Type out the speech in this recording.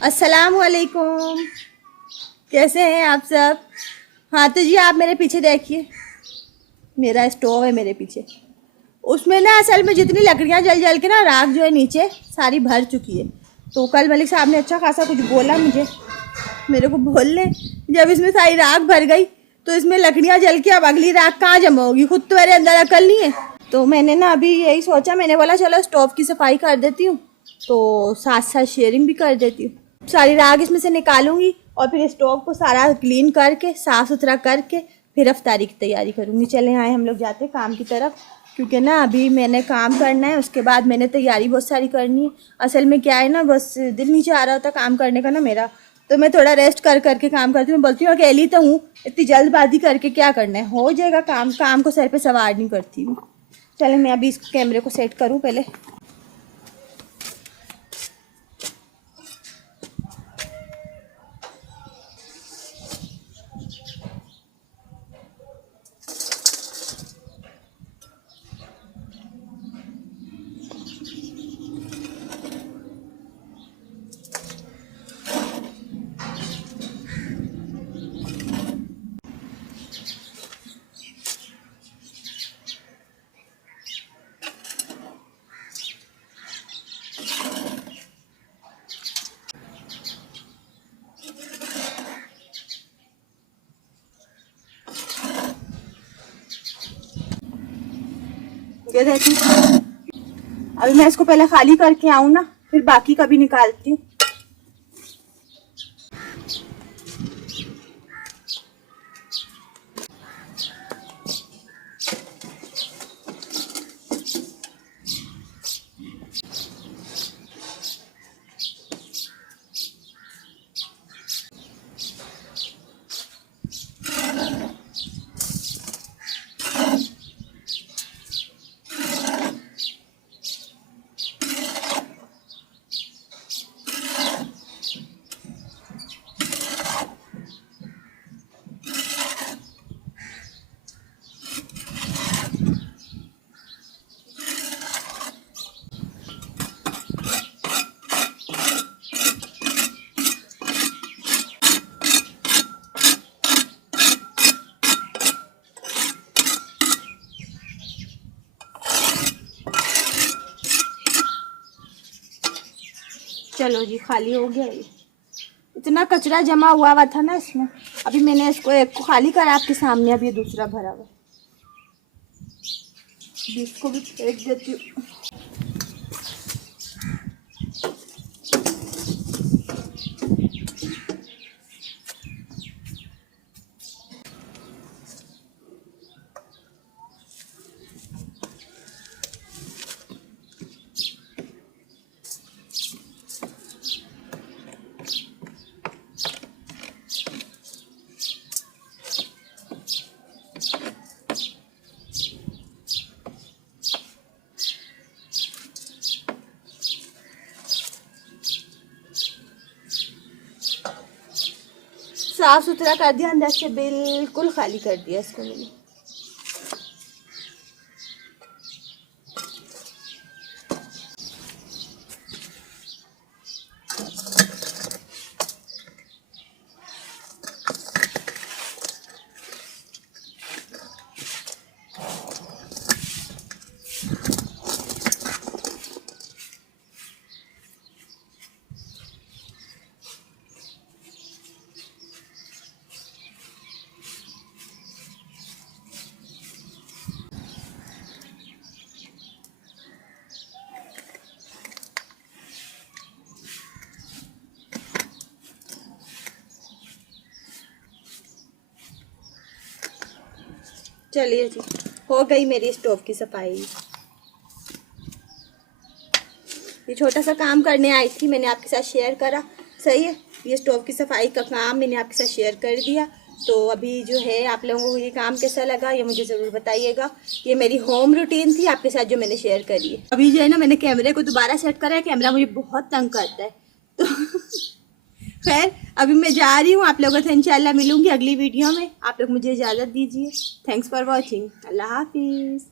अस्सलामुअलैकुम, कैसे हैं आप सब। हाँ तो जी आप मेरे पीछे देखिए, मेरा स्टोव है मेरे पीछे। उसमें ना असल में जितनी लकड़ियाँ जल जल के ना राख जो है नीचे सारी भर चुकी है। तो कल मलिक साहब ने अच्छा खासा कुछ बोला मुझे, मेरे को बोलने जब इसमें सारी राख भर गई तो इसमें लकड़ियाँ जल के अब अगली राख कहाँ जमा होगी, खुद तो मेरे अंदर अकल नहीं है। तो मैंने ना अभी यही सोचा, मैंने बोला चलो स्टोव की सफाई कर देती हूँ तो साथ साथ शेयरिंग भी कर देती हूँ। सारी राख इसमें से निकालूंगी और फिर स्टोव को सारा क्लीन करके साफ़ सुथरा करके फिर अफ्तारी की तैयारी करूँगी। चले आए हम लोग जाते हैं काम की तरफ, क्योंकि ना अभी मैंने काम करना है, उसके बाद मैंने तैयारी बहुत सारी करनी है। असल में क्या है ना, बस दिल नहीं चाह रहा होता काम करने का ना मेरा, तो मैं थोड़ा रेस्ट कर करके काम करती हूँ। बोलती हूँ अकेली तो हूँ, इतनी जल्दबाजी करके क्या करना है, हो जाएगा काम, काम को सर पे सवार नहीं करती हूँ। चले मैं अभी इस कैमरे को सेट करूँ पहले। ये देखिए, अभी मैं इसको पहले खाली करके आऊँ ना, फिर बाकी का भी निकालती हूँ। चलो जी खाली हो गया ये। इतना कचरा जमा हुआ था ना इसमें, अभी मैंने इसको एक को खाली करा आपके सामने, अब ये दूसरा भरा हुआ, इसको भी फेंक देती हूँ। साफ सुथरा कर दिया, अंदर से बिल्कुल खाली कर दिया इसको मैंने। चलिए जी, हो गई मेरी स्टोव की सफाई। ये छोटा सा काम करने आई थी, मैंने आपके साथ शेयर करा, सही है। ये स्टोव की सफाई का काम मैंने आपके साथ शेयर कर दिया। तो अभी जो है आप लोगों को ये काम कैसा लगा ये मुझे ज़रूर बताइएगा। ये मेरी होम रूटीन थी आपके साथ जो मैंने शेयर करी है। अभी जो है ना मैंने कैमरे को दोबारा सेट करा है, कैमरा मुझे बहुत तंग करता है तो खैर अभी मैं जा रही हूँ, आप लोगों से इंशाल्लाह मिलूंगी अगली वीडियो में। आप लोग मुझे इजाज़त दीजिए। Thanks for watching. अल्लाह हाफिज़।